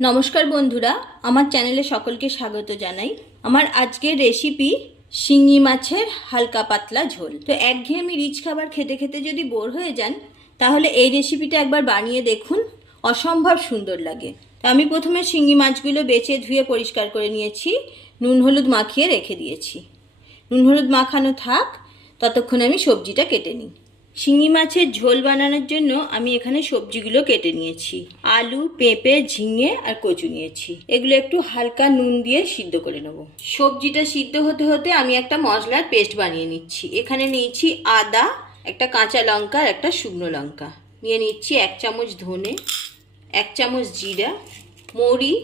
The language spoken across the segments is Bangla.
নমস্কার বন্ধুরা, আমার চ্যানেলে সকলকে স্বাগত জানাই। আমার আজকের রেসিপি শিঙি মাছের হালকা পাতলা ঝোল। তো একঘেয়েমি রিচ খাবার খেতে খেতে যদি বোর হয়ে যান, তাহলে এই রেসিপিটা একবার বানিয়ে দেখুন, অসম্ভব সুন্দর লাগে। তো আমি প্রথমে শিঙি মাছগুলো বেছে ধুয়ে পরিষ্কার করে নিয়েছি, নুন হলুদ মাখিয়ে রেখে দিয়েছি। নুন হলুদ মাখানো থাক, ততক্ষণ আমি সবজিটা কেটে নিই। শিঙি মাছের ঝোল বানানোর জন্য আমি এখানে সবজিগুলো কেটে নিয়েছি। আলু, পেঁপে, ঝিঙে আর কচু নিয়েছি। এগুলো একটু হালকা নুন দিয়ে সিদ্ধ করে নেব। সবজিটা সিদ্ধ হতে হতে আমি একটা মশলার পেস্ট বানিয়ে নিচ্ছি। এখানে নিয়েছি আদা, একটা কাঁচা লঙ্কা আর একটা শুকনো লঙ্কা। নিয়ে নিচ্ছি 1 চামচ ধনে, 1 চামচ জিরা, মৌরি,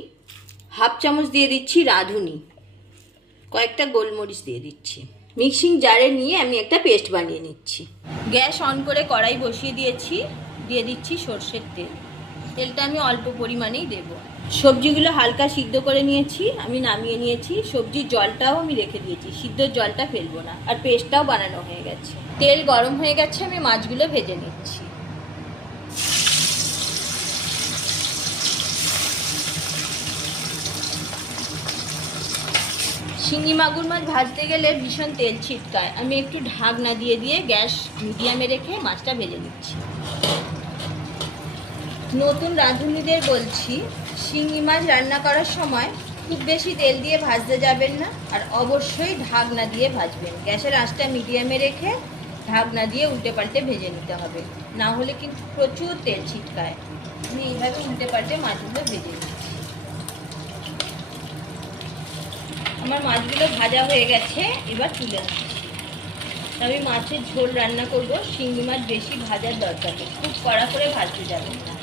হাফ চামচ দিয়ে দিচ্ছি রাঁধুনি, কয়েকটা গোলমরিচ দিয়ে দিচ্ছি। মিক্সিং জারে নিয়ে আমি একটা পেস্ট বানিয়ে নিচ্ছি। গ্যাস অন করে কড়াই বসিয়ে দিয়েছি, দিয়ে দিচ্ছি সর্ষের তেল। তেলটা আমি অল্প পরিমাণেই দেব। সবজিগুলো হালকা সিদ্ধ করে নিয়েছি, আমি নামিয়ে নিয়েছি। সবজির জলটাও আমি রেখে দিয়েছি, সিদ্ধর জলটা ফেলবো না। আর পেস্টটাও বানানো হয়ে গেছে। তেল গরম হয়ে গেছে, আমি মাছগুলো ভেজে নিচ্ছি। শিঙি মাগুর মাছ ভাজতে গেলে ভীষণ তেল ছিটকায়। আমি একটু ঢাকনা দিয়ে দিয়ে গ্যাস মিডিয়ামে রেখে মাছটা ভেজে নিচ্ছি। নতুন রাঁধুনিদের বলছি, শিঙি মাছ রান্না করার সময় খুব বেশি তেল দিয়ে ভাজতে যাবেন না, আর অবশ্যই ঢাকনা দিয়ে ভাজবেন। গ্যাসের আঁচটা মিডিয়ামে রেখে ঢাকনা দিয়ে উল্টে পাল্টে ভেজে নিতে হবে, না হলে কিন্তু প্রচুর তেল ছিটকায়। আমি এইভাবে উল্টে পাল্টে মাছগুলো ভেজে নিচ্ছি। আমার মাছগুলো ভাজা হয়ে গেছে, এবার তুলে নিচ্ছি। আমি মাছের ঝোল রান্না করব। শিঙি মাছ বেশি ভাজার দরকার নেই, খুব কড়া করে ভাজতে যাবেন না।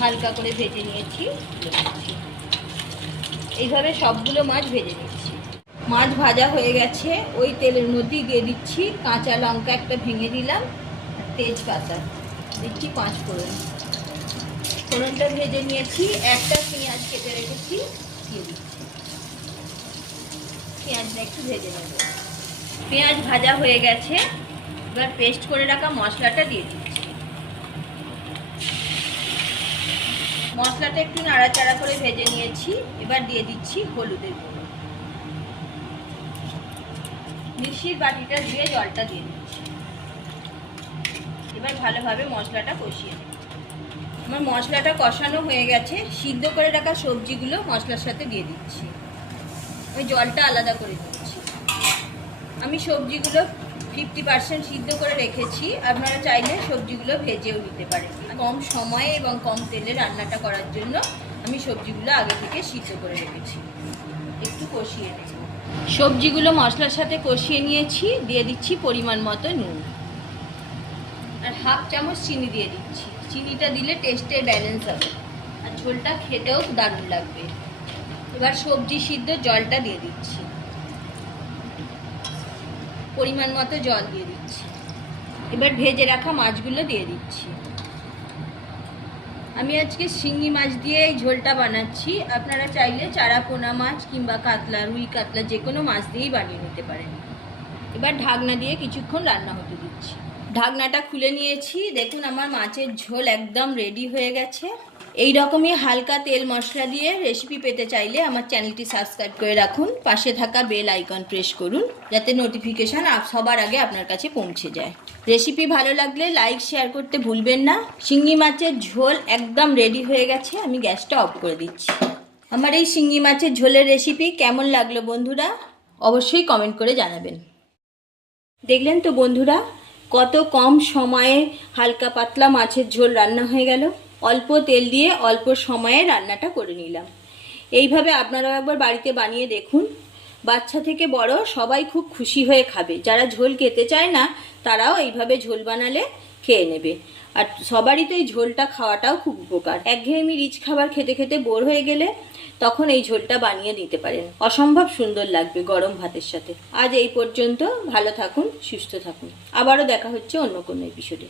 হালকা করে ভেজে নিয়েছি, এইভাবে সবগুলো মাছ ভেজে নিচ্ছি। মাছ ভাজা হয়ে গেছে, ওই তেলের মধ্যেই দিয়ে দিচ্ছি কাঁচা লঙ্কা একটা ভেঙে দিলাম, তেজপাতা দিচ্ছি, 5 ফোড়ন। ফোড়নটা ভেজে নিয়েছি। একটা পেঁয়াজ কেটে রেখেছি, দিয়ে দিচ্ছি। পেঁয়াজটা একটু ভেজে নেব। পেঁয়াজ ভাজা হয়ে গেছে, এবার পেস্ট করে রাখা মশলাটা দিয়ে দিচ্ছি। মশলাটা একটু নাড়াচাড়া করে ভেজে নিয়েছি, এবার দিয়ে দিচ্ছি হলুদের গুঁড়ো। মিক্সির বাটিটা ধুয়ে জলটা দিয়ে দিচ্ছি। এবার ভালোভাবে মশলাটা কষিয়ে নেব। আমার মশলাটা কষানো হয়ে গেছে, সিদ্ধ করে রাখা সবজিগুলো মশলার সাথে দিয়ে দিচ্ছি। ওই জলটা আলাদা করে দিচ্ছি। আমি সবজিগুলো 50% সিদ্ধ করে রেখেছি, আপনারা চাইলে সবজিগুলো ভেজেও নিতে পারেন। কম সময়ে এবং কম তেলে রান্নাটা করার জন্য আমি সবজিগুলো আগে থেকে সিদ্ধ করে রেখেছি। একটু কষিয়ে নেব। সবজিগুলো মশলার সাথে কষিয়ে নিয়েছি, দিয়ে দিচ্ছি পরিমাণ মতো নুন, আর হাফ চামচ চিনি দিয়ে দিচ্ছি। চিনিটা দিলে টেস্টের ব্যালেন্স হবে, আর ঝোলটা খেতেও দারুণ লাগবে। এবার সবজি সিদ্ধ জলটা দিয়ে দিচ্ছি, পরিমাণ মতো জল দিয়ে দিচ্ছি। এবার ভেজে রাখা মাছগুলো দিয়ে দিচ্ছি। আমি আজকে শিঙি মাছ দিয়ে এই ঝোলটা বানাচ্ছি। আপনারা চাইলে চারাপোনা মাছ কিংবা কাতলা, রুই কাতলা, যে কোনো মাছ দিয়েই বানিয়ে নিতে পারেন। এবার ঢাকনা দিয়ে কিছুক্ষণ রান্না হতে দিচ্ছি। ঢাকনাটা খুলে নিয়েছি, দেখুন আমার মাছের ঝোল একদম রেডি হয়ে গেছে। এই রকমই হালকা তেল মশলা দিয়ে রেসিপি পেতে চাইলে আমার চ্যানেলটি সাবস্ক্রাইব করে রাখুন, পাশে থাকা বেল আইকন প্রেস করুন, যাতে নোটিফিকেশান সবার আগে আপনার কাছে পৌঁছে যায়। রেসিপি ভালো লাগলে লাইক শেয়ার করতে ভুলবেন না। শিঙি মাছের ঝোল একদম রেডি হয়ে গেছে, আমি গ্যাসটা অফ করে দিচ্ছি। আমার এই শিঙি মাছের ঝোলের রেসিপি কেমন লাগলো বন্ধুরা, অবশ্যই কমেন্ট করে জানাবেন। দেখলেন তো বন্ধুরা, কত কম সময়ে হালকা পাতলা মাছের ঝোল রান্না হয়ে গেল। অল্প তেল দিয়ে অল্প সময়ে রান্নাটা করে নিলাম। এইভাবে আপনারাও একবার বাড়িতে বানিয়ে দেখুন। বাচ্চা থেকে বড় সবাই খুব খুশি হয়ে খাবে। যারা ঝোল খেতে চায় না, তারাও এইভাবে ঝোল বানালে খেয়ে নেবে। আর সবারই তো এই ঝোলটা খাওয়াটাও খুব উপকার। একঘেয়েমি রিচ খাবার খেতে খেতে বোর হয়ে গেলে তখন এই ঝোলটা বানিয়ে নিতে পারেন, অসম্ভব সুন্দর লাগবে গরম ভাতের সাথে। আজ এই পর্যন্ত, ভালো থাকুন, সুস্থ থাকুন। আবারও দেখা হচ্ছে অন্য কোনো এপিসোডে।